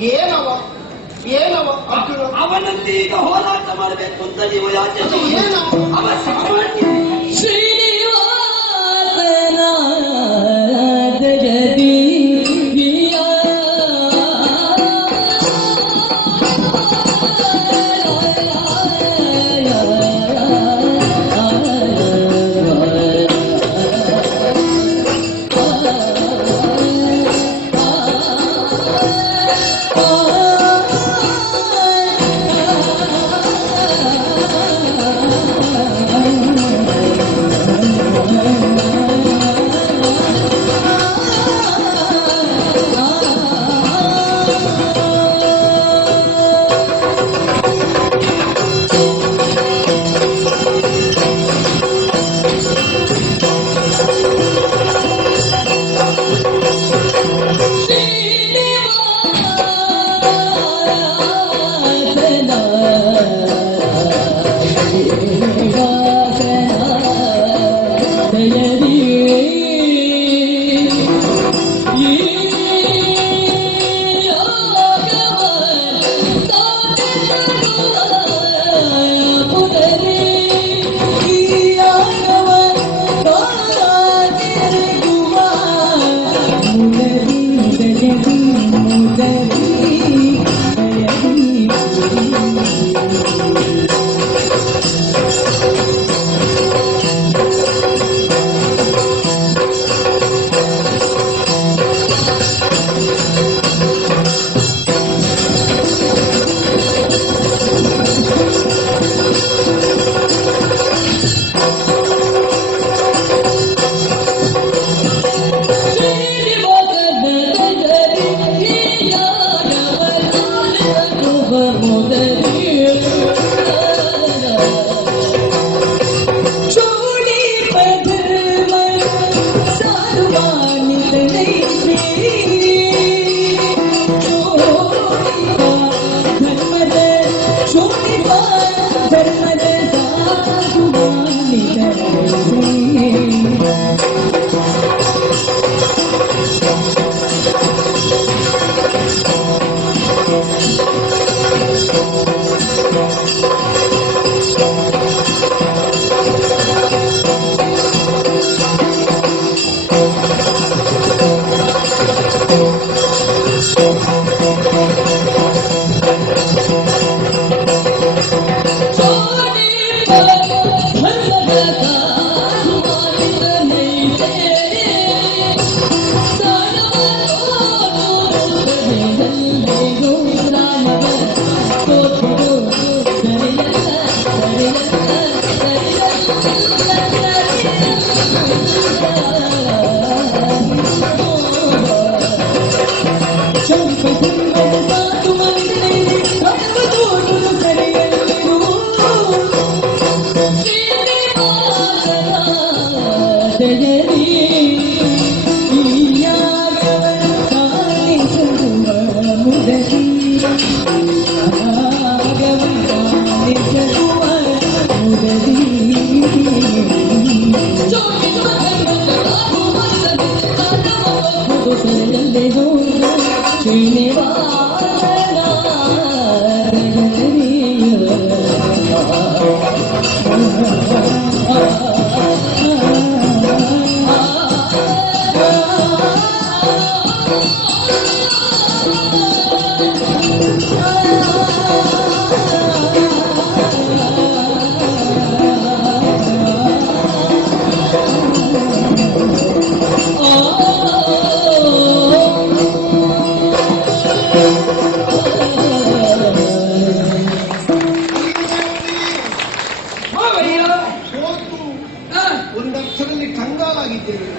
ಏನವ ಏನವ ಅರ್ಜುನ ಅವನಲ್ಲಿ ಈಗ ಹೋರಾಟ ಮಾಡಬೇಕು ಅಂತ ನೀವು ಯಾಕೆ? ಅವ ಸಾಮಾನ್ಯ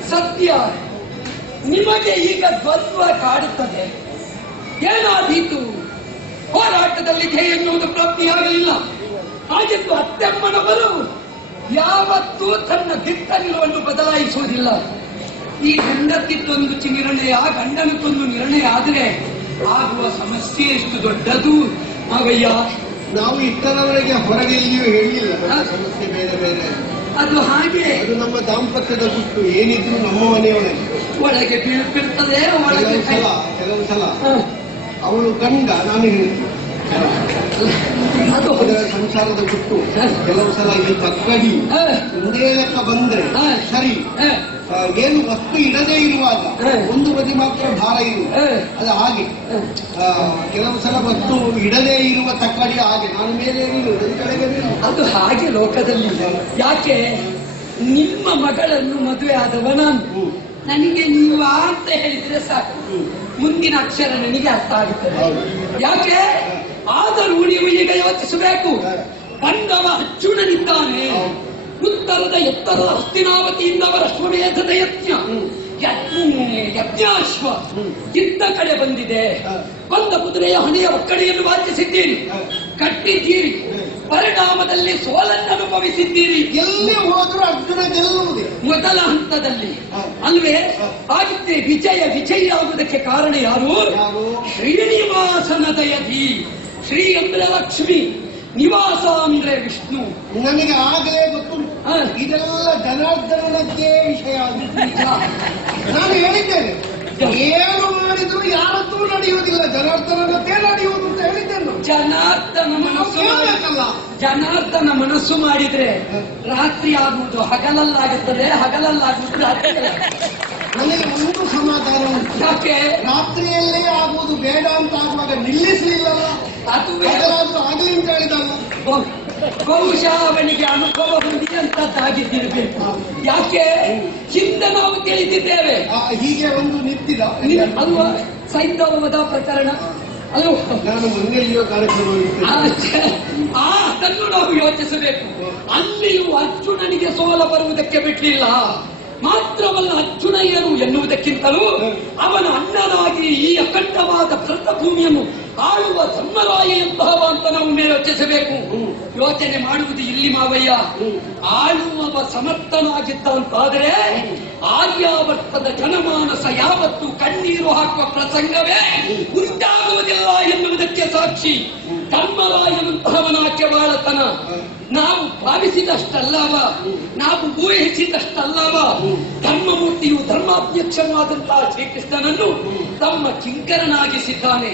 ಸತ್ಯ. ನಿಮಗೆ ಈಗ ದ್ವಂದ್ವ ಕಾಡುತ್ತದೆ. ಏನಾದೀತು? ಹೋರಾಟದಲ್ಲಿ ಧ್ಯೇಯ ಎನ್ನುವುದು ಪ್ರಾಪ್ತಿಯಾಗಲಿಲ್ಲ. ಹಾಗೆಂದು ಅತ್ತೆಮ್ಮನವರು ಯಾವತ್ತೂ ತನ್ನ ದಿಟ್ಟ ನಿಲುವನ್ನು ಬದಲಾಯಿಸುವುದಿಲ್ಲ. ಈ ಹೆಂಡತಿದ್ದೊಂದು ನಿರ್ಣಯ, ಗಂಡನದ್ದೊಂದು ನಿರ್ಣಯ ಆದರೆ ಆಗುವ ಸಮಸ್ಯೆ ಎಷ್ಟು ದೊಡ್ಡದು ಮಾವಯ್ಯ. ನಾವು ಇಷ್ಟರವರೆಗೆ ಹೊರಗೆ ಎಲ್ಲಿಯೂ ಹೇಳಿಲ್ಲ. ಸಮಸ್ಯೆ ಬೇರೆ ಬೇರೆ, ಅದು ಹಾಗೆ. ಅದು ನಮ್ಮ ದಾಂಪತ್ಯದ ಗುಟ್ಟು. ಏನಿದ್ರು ನಮ್ಮ ಮನೆಯೊಳಗೆ ಒಳಗೆ ಬೀಳ್ತಿರ್ತದೆ. ಕೆಲವು ಸಲ ಅವಳು ಗಂಡ, ನಾನು ಹೇಳ್ತೀನಿ ಅದು ಅದರ ಸಂಸಾರದ ಬಿಟ್ಟು ಕೆಲವು ಸಲ ಈ ತಕ್ಕಡಿ ಒಂದೇ ಲೆಕ್ಕ ಬಂದ್ರೆ ಸರಿ. ಏನು ವಸ್ತು ಇಡದೇ ಇರುವಾಗ ಒಂದು ಬದಿ ಮಾತ್ರ ಭಾರ ಇರುವುದು, ಅದು ಹಾಗೆ. ಕೆಲವು ಸಲ ವಸ್ತು ಇಡದೇ ಇರುವ ತಕ್ಕಡಿ ಹಾಗೆ, ನಾನು ಮೇಲೆ ಇರುವುದು ಕೆಳಗೆ ಇರುವುದು. ಅದು ಹಾಗೆ ಲೋಕದಲ್ಲಿ. ಯಾಕೆ ನಿಮ್ಮ ಮಗಳನ್ನು ಮದುವೆ ಆದವ ನಾನು, ನನಗೆ ನೀವು ಅಂತ ಹೇಳಿದ್ರೆ ಸಾಕು, ಮುಂದಿನ ಅಕ್ಷರ ನನಗೆ ಅರ್ಥ ಆಗುತ್ತದೆ. ಯಾಕೆ ಆದರೂ ನೀವು ಈಗ ಯೋಚಿಸಬೇಕು. ಪಂಡವ ಅರ್ಜುನನಿದ್ದಾನೆ, ಉತ್ತರದ ಎತ್ತರದ ಹಸ್ತಿನಾವತಿಯಿಂದ ಅವರ ಅಶ್ವಮೇಧದ ಯಜ್ಞಾಶ್ವ ಇದ್ದ ಕಡೆ ಬಂದಿದೆ. ಬಂದ ಕುದುರೆಯ ಹಣೆಯ ಒಕ್ಕಡೆಯನ್ನು ವಾಚಿಸಿದ್ದೀರಿ, ಕಟ್ಟಿದ್ದೀರಿ, ಪರಿಣಾಮದಲ್ಲಿ ಸೋಲನ್ನು ಅನುಭವಿಸಿದ್ದೀರಿ. ಎಲ್ಲಿ ಹೋದರೂ ಅರ್ಜುನ ಗೆಲ್ಲುವುದೇ ಮೊದಲ ಹಂತದಲ್ಲಿ ಅಲ್ವೇ. ಹಾಗಿದ್ರೆ ವಿಜಯ ಆಗುವುದಕ್ಕೆ ಕಾರಣ ಯಾರು? ಶ್ರೀನಿವಾಸನ ದಯದಿ. ಶ್ರೀ ಅಂದ್ರೆ ಲಕ್ಷ್ಮಿ, ನಿವಾಸ ಅಂದ್ರೆ ವಿಷ್ಣು. ನನಗೆ ಆಗಲೇ ಗೊತ್ತು ಇದೆಲ್ಲ ಜನಾರ್ದನಕ್ಕೆ ವಿಷಯ. ನಾನು ಹೇಳಿದ್ದೇನೆ, ಏನು ಮಾಡಿದ್ರು ಯಾರತ್ತೂ ನಡೆಯುವುದಿಲ್ಲ, ಜನಾರ್ದನಕ್ಕೆ ನಡೆಯುವುದು ಅಂತ ಹೇಳಿದ್ದೇನೆ. ಜನಾರ್ದನ ಮನಸ್ಸು ಮಾಡಿದ್ರೆ ರಾತ್ರಿ ಆಗುವುದು ಹಗಲಲ್ಲಾಗುತ್ತದೆ, ಹಗಲಲ್ಲಾಗುವುದು ರಾತ್ರಿ. ನನಗೆ ಒಂದು ಸಮಾಧಾನ ಉಂಟು. ಯಾಕೆ ರಾತ್ರಿಯಲ್ಲೇ ಆಗುವುದು ಬೇಡ ಅಂತ ಆಗುವಾಗ ನಿಲ್ಲಿಸಲಿಲ್ಲಲ್ಲ, ಅದು ಆಗಲಿ ಅಂತ ಹೇಳಿದಲ್ಲ. ಬಹುಶಃ ಅವನಿಗೆ ಅನುಭವ ಹೊಂದಿದಂತದ್ದಾಗಿದ್ದಿರಬೇಕು. ಯಾಕೆ ಹಿಂದೆ ನಾವು ತಿಳಿದಿದ್ದೇವೆ, ಹೀಗೆ ಒಂದು ನಿಂತಿದ ಅಲ್ವಾ ಸೈಂಧವದ ಪ್ರಕರಣ. ಅಲ್ವ, ನಾನು ಮಂಗಲಿಯೋ ಕಾರ್ಯಕ್ರಮ ಅದನ್ನು ನಾವು ಯೋಚಿಸಬೇಕು. ಅಲ್ಲಿಯೂ ಅರ್ಜುನನಿಗೆ ಸೋಲ ಬರುವುದಕ್ಕೆ ಬಿಡಲಿಲ್ಲ. ಮಾತ್ರವಲ್ಲ, ಅರ್ಜುನ ಏನು ಎನ್ನುವುದಕ್ಕಿಂತಲೂ ಅವನ ಅಣ್ಣನಾಗಿ ಈ ಅಖಂಡವಾದ ಭರತ ಭೂಮಿಯನ್ನು ಆಳುವ ಧರ್ಮರಾಯಂತಹವ ಅಂತ ನಾವು ಮೇಲೆ ಯೋಚಿಸಬೇಕು. ಯೋಚನೆ ಮಾಡುವುದು ಇಲ್ಲಿ ಮಾವಯ್ಯ. ಆಳುವವ ಸಮರ್ಥನಾಗಿದ್ದ ಅಂತಾದರೆ ಆರ್ಯಾವರ್ತದ ಜನಮಾನಸ ಯಾವತ್ತು ಕಣ್ಣೀರು ಹಾಕುವ ಪ್ರಸಂಗವೇ ಉಂಟಾಗುವುದಿಲ್ಲ ಎನ್ನುವುದಕ್ಕೆ ಸಾಕ್ಷಿ ಧರ್ಮರಾಯನಂತಹವನಾಕೆ ಬಾಳತನ. ನಾವು ಭಾವಿಸಿದಷ್ಟಲ್ಲವ, ನಾವು ಊಹಿಸಿದಷ್ಟಲ್ಲವ. ಧರ್ಮಮೂರ್ತಿಯು ಧರ್ಮಾಧ್ಯಕ್ಷನಾದಂತಹ ಶ್ರೀಕೃಷ್ಣನನ್ನು ತಮ್ಮ ಕಿಂಕರನಾಗಿಸಿದ್ದಾನೆ.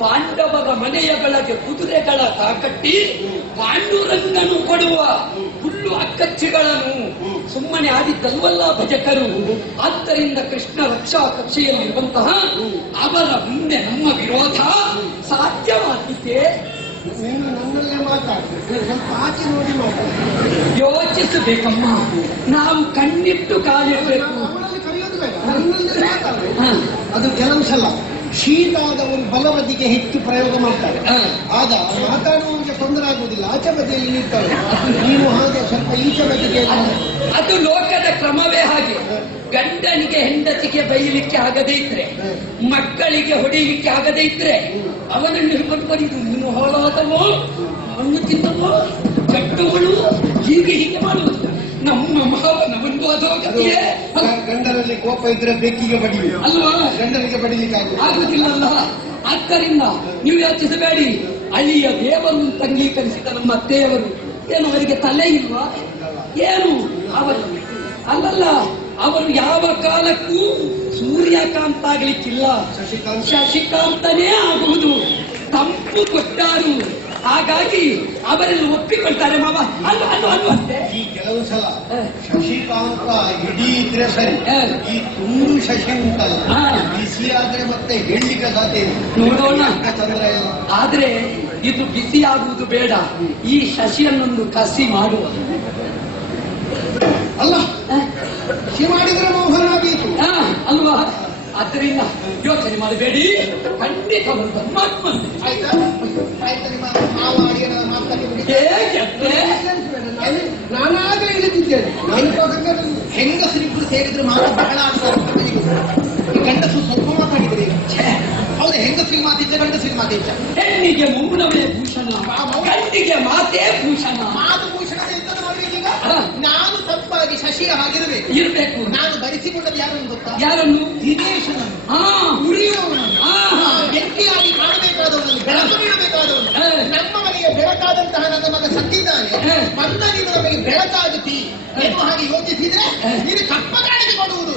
ಪಾಂಡವರ ಮನೆಯಗಳಿಗೆ ಕುದುರೆಗಳ ತಾಕಟ್ಟಿ ಪಾಂಡುರಂಗನು ಕೊಡುವ ಹುಲ್ಲು ಅಕ್ಕಚ್ಚಿಗಳನ್ನು ಸುಮ್ಮನೆ ಆಡಿದ್ದಲ್ವಲ್ಲ ಭಜಕರು. ಆದ್ದರಿಂದ ಕೃಷ್ಣ ರಕ್ಷಾ ಕಕ್ಷೆಯಲ್ಲಿರುವಂತಹ ಅವರ ಮುಂದೆ ನಮ್ಮ ವಿರೋಧ ಸಾಧ್ಯವಾಗಿದೆ. ನನ್ನಲ್ಲೇ ಮಾತಾಡ್ತೇನೆ, ಸ್ವಲ್ಪ ಆಚೆ ನೋಡಿ ಯೋಚಿಸಬೇಕಮ್ಮ. ನಾವು ಕಣ್ಣಿಟ್ಟು ಕಾಲಿಡಬೇಕು. ಕರೆಯೋದು ಬೇಡ, ನನ್ನಲ್ಲೇ ಮಾತಾಡ್ಬೇಕು. ಅದು ಕೆಲವು ಸಲ ಶೀತ ಆದವರು ಬಲಬದಿಗೆ ಹೆಚ್ಚು ಪ್ರಯೋಗ ಮಾಡ್ತಾರೆ, ಆಗ ಮಾತಾಡುವವರಿಗೆ ತೊಂದರೆ ಆಗುವುದಿಲ್ಲ. ಆಚೆ ಬದಿಯಲ್ಲಿ ನಿಲ್ತಾರೆ, ನೀವು ಹಾಗೆ ಸ್ವಲ್ಪ ಈಚೆ ಬದಿಗೆ. ಅದು ಲೋಕದ ಕ್ರಮವೇ ಹಾಗೆ. ಗಂಡನಿಗೆ ಹೆಂಡತಿಗೆ ಬೈಲಿಕ್ಕೆ ಆಗದೇ ಇದ್ರೆ, ಮಕ್ಕಳಿಗೆ ಹೊಡೆಯಲಿಕ್ಕೆ ಆಗದೇ ಇದ್ರೆ ಅವನನ್ನು ಹಿಡ್ಕೊಂಡು ಬರೀದು, ನೀನು ಹೊಳಾದವೋ, ಮಣ್ಣು ತಿನ್ನವೋ, ಚಟ್ಟುಗಳು, ಹೀಗೆ ಮಾಡುವುದು ನಮ್ಮ ಮಾವನ ಒಂದು ಅಧೋಗತಿಯೇ. ಗಂಡನಲ್ಲಿ ಕೋಪ ಇದ್ರೆ ಬೆಕ್ಕಿಗೆ ಬಡಿ ಅಲ್ವಾ, ಗಂಡನಿಗೆ ಬಡಿಲಿಕ್ಕೆ ಆಗುದಿಲ್ಲಲ್ಲ. ಆದ್ದರಿಂದ ನೀವು ಯೋಚಿಸಬೇಡಿ. ಅಲ್ಲಿಯ ದೇವರು ಅಂಗೀಕರಿಸಿದ ನಮ್ಮ ಅತ್ತೆಯವರು ಏನು ಅವರಿಗೆ ತಲೆ ಇಲ್ವಾ? ಏನು ಅವರು ಅಲ್ಲಲ್ಲ, ಅವರು ಯಾವ ಕಾಲಕ್ಕೂ ಸೂರ್ಯಕಾಂತ ಆಗ್ಲಿಕ್ಕಿಲ್ಲ, ಶಶಿಕಾಂತನೇ ಆಗುವುದು. ತಂಪು ಕೊಟ್ಟಾರು, ಹಾಗಾಗಿ ಅವರೆಲ್ಲ ಒಪ್ಪಿಕೊಳ್ತಾರೆ ಮಾವ. ಅಲ್ವಂತೆ ಈ ಕೆಲವು ಸಲ ಶಶಿಕಾಂತ ಇಡೀ ಇದ್ರೆ ಸರಿ, ಈ ತುಂಡು ಶಶಿ ಉಂಟಲ್ಲ, ಬಿಸಿ ಆದ್ರೆ ಮತ್ತೆ ಹೇಳಲಿಕ್ಕೆ ಸಾಧ್ಯ ನೋಡೋಣ. ತೊಂದರೆ ಇಲ್ಲ. ಆದ್ರೆ ಇದು ಬಿಸಿ ಆಗುವುದು ಬೇಡ, ಈ ಶಶಿಯನ್ನೊಂದು ಕಸಿ ಮಾಡುವ. ಅಲ್ಲ, ಕಸಿ ಮಾಡಿದ್ರೆ ಮೋಹನ ಆಗಬೇಕು ಅಲ್ವಾ. ಆದ್ದರಿಂದ ಯೋಚನೆ ಮಾಡಬೇಡಿ, ಖಂಡಿತ ಒಂದು ಧರ್ಮಾತ್ಮ. ನಾನಾಗ ಇಳಿದಿದ್ದೇನೆ. ಹೆಂಗಸರಿಬ್ಬರು ಸೇರಿದ್ರೆ ಮಾತು ಬಹಳ ಆಗ್ತಾರೆ. ಗಂಡಸು ಸ್ವಲ್ಪ ಮಾತಾಡಿದ್ರೆ ಹೌದು, ಹೆಂಗಸರಿಗೆ ಮಾತಿದ್ದ ಗಂಡಸರಿಗೆ ಮಾತಿದ್ದ. ಹೆಣ್ಣಿಗೆ ಮೌನವೇ ಭೂಷಣ, ಗಂಡಿಗೆ ಮಾತೇ ಭೂಷಣ. ಮಾತು ಭೂಷಣ ಎಂತ ನೋಡ್ಬೇಕೀಗ. ನಾನು ತಪ್ಪಾಗಿ ಶಶಿಯ ಹಾಗಿರಬೇಕು ಇರಬೇಕು. ನಾನು ಬರೆಸಿಕೊಂಡದ್ದು ಯಾರನ್ನು ಗೊತ್ತಾ? ಯಾರನ್ನು? ದಿನೇಶನನ್ನು, ಉರಿಯುವವನನ್ನು, ವ್ಯಕ್ತಿಯಾಗಿ ಕಾಣಬೇಕಾದವನನ್ನು, ಬೆಳಕು ನೀಡಬೇಕಾದವನು. ನಮ್ಮ ಮನೆಯ ಬೆಳಕಾದಂತಹ ನನ್ನ ಮಗ ಸತ್ತಿದ್ದಾನೆ, ಬಂದ ನೀನು ನಮಗೆ ಬೆಳಕಾಗುತ್ತಿ ಎನ್ನುವ ಹಾಗೆ ಯೋಚಿಸಿದ್ರೆ ನೀನು ಕಪ್ಪ ಕಾಣಿಕೆ ಕೊಡುವುದು.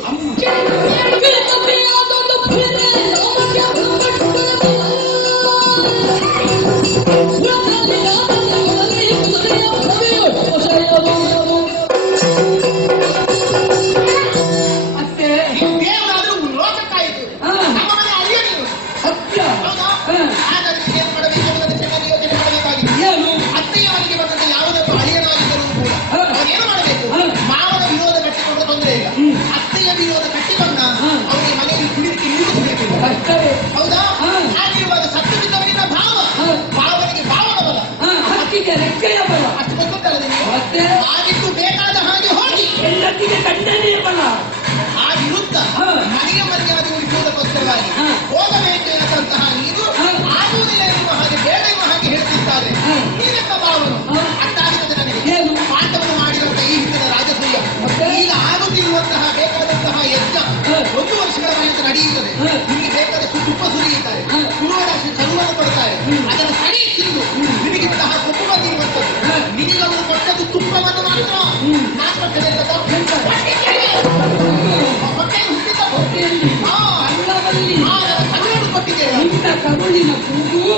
ಕೂಗು.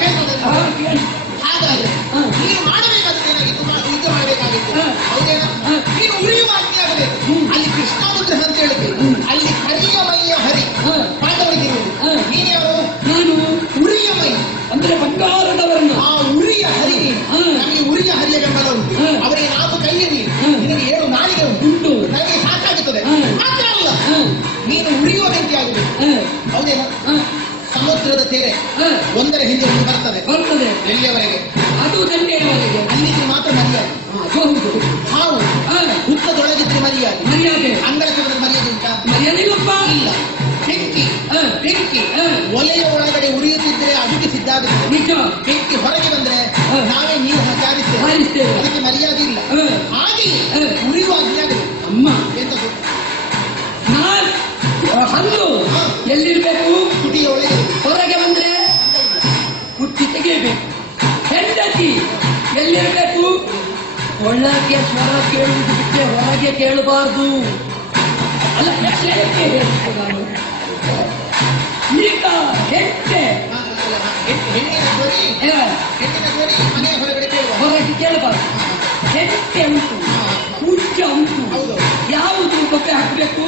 ಕೇಳ್ತದೆ. ಹಾ, ಕೇಳಿ. ಹಾಗಾದ್ರೆ ನೀನು ಮಾಡಬೇಕಾದ್ರೆ ಏನಾಗಿತ್ತು? ಯುದ್ಧ ಮಾಡಬೇಕಾಗಿತ್ತು, ಹೌದೇನಾ? ನೀನು ಉರಿಯುವ ಅಗ್ನಿ ಆಗಬೇಕು. ಅಲ್ಲಿ ಕೃಷ್ಣಾನುಗ್ರಹ ಅಂತ ಹೇಳಿದ್ವಿ. ಅಲ್ಲಿ ಕರಿಯ ಮೈಯ ಹರಿ ಪಾಂಡವರಿಗೆ ನೀನು ಯಾರು? ನಾನು ಉರಿಯ ಮೈ ಅಂದ್ರೆ ಬಂಗಾರದವರನ್ನು. ಆ ಉರಿಯ ಹರಿ, ನಮಗೆ ಉರಿಯ ಹರಿಯ ಬೆಂಬಲ ಉಂಟು. ಅವರಿಗೆ 4 ಕೈಯ ನೀರು, ನಿನಗೆ 7 ನಾಲಿಗೆ ಉಂಟು. ನನಗೆ ಸಾಕಾಗುತ್ತದೆ. ಮಾತ್ರ ಅಲ್ಲ, ನೀನು ಉರಿಯುವ ಬೆಂಕಿ ಆಗಬೇಕು, ಹೌದೇನಾ? ಸಮುದ್ರದ ತೆರೆ ಒಂದರ ಹಿಂದೆ ಒಂದು ಬರ್ತದೆ. ಎಲ್ಲಿಯವರೆಗೆ? ಅದು ದಂಡೆಯವರೆಗೆ. ಅಲ್ಲಿಗೆ ಮಾತ್ರ ಮರ್ಯಾದೆ. ಅದು ಹೌದು. ಹಾವು ಹುತ್ತದೊಳಗಿದ್ರೆ ಮರ್ಯಾದೆ. ಮರ್ಯಾದೆ. ಅಂಗಳಕ್ಕೆ ಮರ್ಯಾದೆ ಉಂಟಾ? ಮರ್ಯಾದೆ ಇಲ್ಲಪ್ಪ. ಇಲ್ಲ. ಬೆಂಕಿ ಬೆಂಕಿ ಒಲೆಯ ಒಳಗಡೆ ಉರಿಯುತ್ತಿದ್ರೆ ಅದಕ್ಕೆ ಸಿದ್ಧಾಗುತ್ತೆ. ನಿಜ. ಬೆಂಕಿ ಹೊರಗೆ ಬಂದ್ರೆ ನಾವೇ ನೀರು ಹಾರಿಸ್ತೇವೆ, ಅದಕ್ಕೆ ಮರ್ಯಾದೆ ಇಲ್ಲ. ಹಾಗೆಯೇ ಉರಿಯುವ ಅಜ್ಞಾನ ಅಮ್ಮ ಎಂತದ್ದು? ಹಲ್ಲು ಎಲ್ಲಿರ್ಬೇಕು? ತುಟಿಯ ಒಳಗೆ. ಹೊರಗೆ ಬಂದ್ರೆ ಹುಟ್ಟಿ ತೆಗೆಯಬೇಕು. ಹೆಂಡತಿ ಎಲ್ಲಿರ್ಬೇಕು? ಒಳಗೆ ಸ್ವರ ಕೇಳುವುದು ಬಿಟ್ಟರೆ ಹೊರಗೆ ಕೇಳಬಾರ್ದು. ಅಲ್ಲ, ನಾನು ಈಗ ಹೆಂಡೆ ಹೆಣ್ಣಿನ ಧ್ವನಿ ಮನೆಯ ಹೊರಗಡೆ ಕೇಳುವ, ಹೊರಗೆ ಕೇಳಬಾರ್ದು. ಹೆಂಡೆ ಉಂಟು, ಹುಚ್ಚ ಉಂಟು. ಯಾವುದು ಬಗ್ಗೆ ಹಾಕಬೇಕು?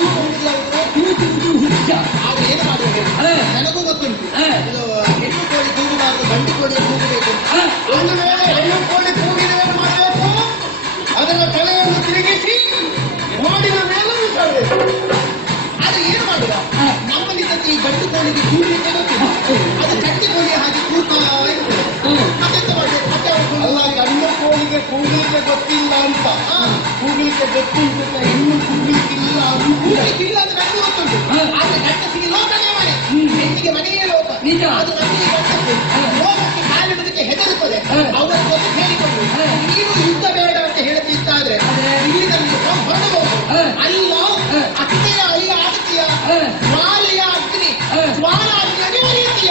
ಕೂಗುವುದು ಹುಚ್ಚ. ಆಗ ಏನು ಮಾಡಬೇಕು? ನನಗೂ ಗೊತ್ತುಂಟು. ಇದು ಹೆಣ್ಣು ಕೋಳಿ ಕೂಗಬಾರದು, ಗಂಡು ಕೋಳಿ ಕೂಗಬೇಕು. ಒಂದು ವೇಳೆ ಹೆಣ್ಣು ಕೋಳಿ ಕೂಗಿದ ಮೇಲೆ ಮಾಡಬೇಕು, ಅದರ ತಲೆಯನ್ನು ತಿರುಗಿಸಿ ಮಾಡಿದ ಮೇಲೆ ಬಿಸಾಡಬೇಕು. ಆದ್ರೆ ಏನು ಮಾಡುವ? ನಮ್ಮಲ್ಲಿ ಈ ಗಂಡು ಕೋಳಿಗೆ ಕೂಗಲಿಕ್ಕೆ ಗೊತ್ತಿಲ್ಲ, ಅದು ಗಂಡು ಕೋಳಿ ಹಾಗೆ ಕೂಗ್ತಾ ಇರ್ತದೆ. ಮತ್ತೆಂತ ಮಾಡಬೇಕು? ಮತ್ತೆ ಅಲ್ಲ, ಗಂಡು ಕೋಳಿಗೆ ಕೂಗಲಿಕ್ಕೆ ಗೊತ್ತಿಲ್ಲ ಅಂತ, ಕೂಗಲಿಕ್ಕೆ ಗೊತ್ತುಂಟು, ಹೆಣ್ಣು ಕೂಗಲಿಕ್ಕಿಲ್ಲ ಕೂಗಲಿಕ್ಕಿಲ್ಲ ಅಂತ ನನಗೂ ಗೊತ್ತುಂಟು. ಆದ್ರೆ ಗಂಡಸಿಗೆ ಲೋಕನೇ ಮನೆ, ಹೆಣ್ಣಿಗೆ ಮನೆಯೇ ಲೋಕ. ನಿಜ. ಅದು ನಮಗೆ ಗಂಡಸು ಲೋಕಕ್ಕೆ ಕಾಲಿಡುವುದಕ್ಕೆ ಹೆದರುತ್ತದೆ. ಅವರು ಗೊತ್ತು ಹೇಳಿಕೊಂಡು ನೀನು ಯುದ್ಧ ಬೇಡ ಅಂತ ಹೇಳ್ತಿದ್ದಾದ್ರೆ ಇಲ್ಲಿನಲ್ಲಿ ಹೊರಡಬಹುದು. ಅಲ್ಲ, ಅತ್ತೆಯ ಅಲ್ಲ ಆಡ್ತೀಯ, ಜ್ವಾಲೆಯ ಅಗ್ನಿ, ಜ್ವಾಲ ಅಗ್ನಿಯಾಗಿ ಒಲಿಯುತ್ತೀಯ.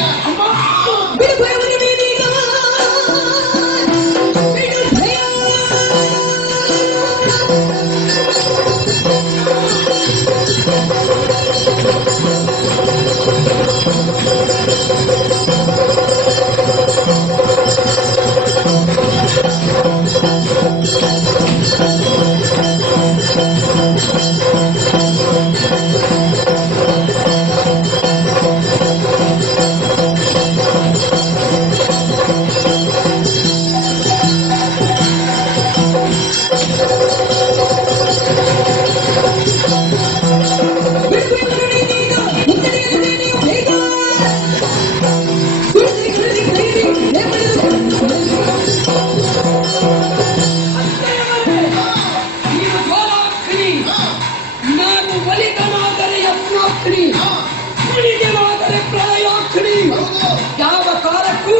ಯಾವ ಕಾಲಕ್ಕೂ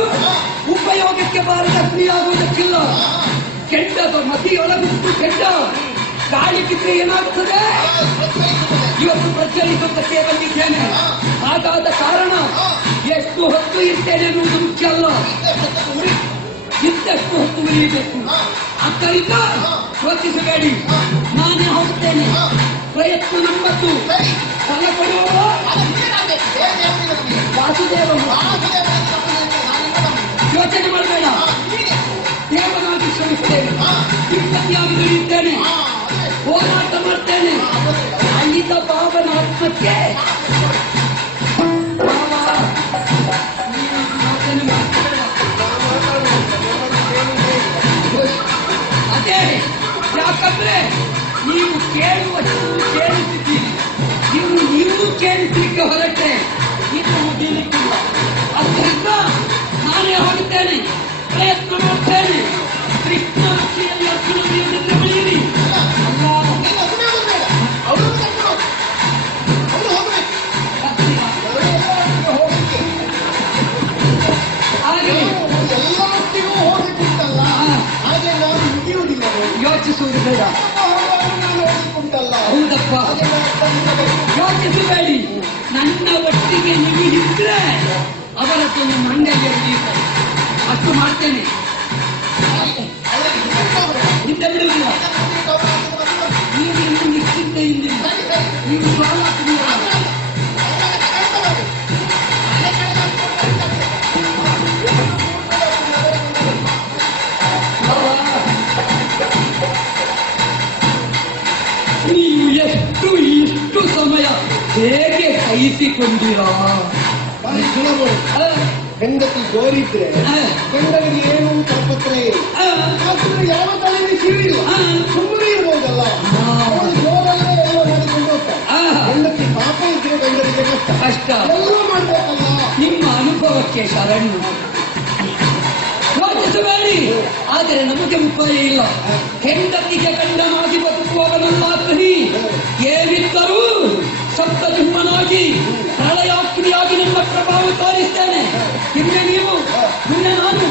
ಉಪಯೋಗಕ್ಕೆ ಬಾರದ ಅಗ್ನಿಯಾಗುವುದಕ್ಕಿಲ್ಲ. ಕೆಂಡದ ಮತಿಯೊಳಗಿದ್ದು ಕೆಂಡ ಗಾಳಿ ಬಿದ್ದರೆ ಏನಾಗ್ತದೆ? ಇವತ್ತು ಪ್ರಜ್ವಲಿಸುತ್ತಕ್ಕೆ ಬಂದಿದ್ದೇನೆ. ಹಾಗಾದ ಕಾರಣ ಎಷ್ಟು ಹೊತ್ತು ಇರ್ತೇನೆ ಅನ್ನುವುದು ಮುಖ್ಯ ಅಲ್ಲ, ಇದ್ದಷ್ಟು ಹೊತ್ತು ಉಳಿಯಬೇಕು. ಆದ್ದರಿಂದ ಯೋಚಿಸಬೇಡಿ, ನಾನೇ ಹೋಗುತ್ತೇನೆ. ಪ್ರಯತ್ನ ನಮ್ಮದ್ದು. ಫಲ ಕೊಡುವ ವಾಸುದೇವ. ಯೋಚನೆ ಮಾಡಬೇಡ, ದೇವನಾಗಿ ಶ್ರಮಿಸ್ತೇನೆ, ತಿರುಪತಿಯಾಗಿ ದುಡಿಯುತ್ತೇನೆ, ಹೋರಾಟ ಮಾಡ್ತೇನೆ. ಅಲ್ಲಿದ್ದ ಬಾಬನ ಆತ್ಮಕ್ಕೆ ಅದೇ. ಯಾಕಂದ್ರೆ ನೀವು ಕೇಳುವಷ್ಟು ಕೇಳುತ್ತಿದ್ದೀರಿ, ನೀವು ಕೇಳಿಸಲಿಕ್ಕೆ ಹೊರಟೆ ಇನ್ನು ಮುಗಿಯಲಿಕ್ಕಿಲ್ಲ. ಆದ್ದರಿಂದ ನಾನೇ ಹೋಗುತ್ತೇನೆ, ಪ್ರಯತ್ನ ಮಾಡ್ತೇನೆ. ಕೃಷ್ಣ ರಕ್ಷೆಯಲ್ಲಿ ಅರ್ಜುನ ದೇವರಿಂದ ಬೆಳೆಯಿರಿ. ಹಾಗೆ ಎಲ್ಲರೊಟ್ಟಿಗೂ ಹೋಗಲಿಕ್ಕುಂಟಲ್ಲ, ಹಾಗೆ ನಾನು ಮುಗಿಯುವುದಿಲ್ಲ. ಯೋಚಿಸುವುದು ಬೇಡ. ಉಂಟಲ್ಲ, ಹೌದಪ್ಪ, ಯೋಚಿಸಬೇಡಿ. ನನ್ನ ಒಟ್ಟಿಗೆ ನೀವು ಇದ್ರೆ ಅವರದ್ದೊಂದು ಮಂಡಳಿಯ ಹಿಡಿಯುತ್ತಾರೆ. ಅಷ್ಟು ಮಾಡ್ತೇನೆ, ಹಿಂದೆ ಬಿಡುವುದಿಲ್ಲ. ನೀವು ಇನ್ನು ನಿಶ್ಚಿಂತ ಹಿಂದಿಲ್ಲ, ನೀವು ಸಾಲ ಹೇಗೆ ಸಹಿಸಿಕೊಂಡಿರಾ? ಹೆಂಡತಿ ಜೋರಿದ್ರೆ ಗಂಡನಿಗೆ ಏನು ತಾಪತ್ರ ಇಲ್ಲ, ಯಾವ ತಲೆಯಲ್ಲಿ ಸಿಡಿಲ್ಲ, ಸುಮ್ಮನೆ ಇರ್ಬೋದಲ್ಲ. ಅವಳು ಜೋರಲ್ಲೇ ಎಲ್ಲ ಮಾಡಿಕೊಂಡು ಹೋಗ್ತಾರೆ. ಹೆಂಡತಿ ಪಾಪ ಇದ್ರೆ ಗಂಡನಿಗೆ ಕಷ್ಟ ಎಲ್ಲ ಮಾಡ್ಬೇಕಲ್ಲ. ನಿಮ್ಮ ಅನುಭವಕ್ಕೆ ಶರಣು ಯೋಚಿಸಬೇಡಿ. ಆದರೆ ನಮಗೆ ಉಪಾಯ ಇಲ್ಲ. ಹೆಂಡತಿಗೆ ಗಂಡನಾಗಿ ಬದುಕುವವನಲ್ಲ ಕಹಿ. ಏನಿದ್ದರೂ ಸಪ್ತಜನ್ಮನಾಗಿ ಪ್ರಳಯಾಗ್ನಿಯಾಗಿ ನಿಮ್ಮ ಪ್ರಭಾವ ತೋರಿಸ್ತೇನೆ. ಹಿಂದೆ ನೀವು, ಮುಂದೆ ನಾನು.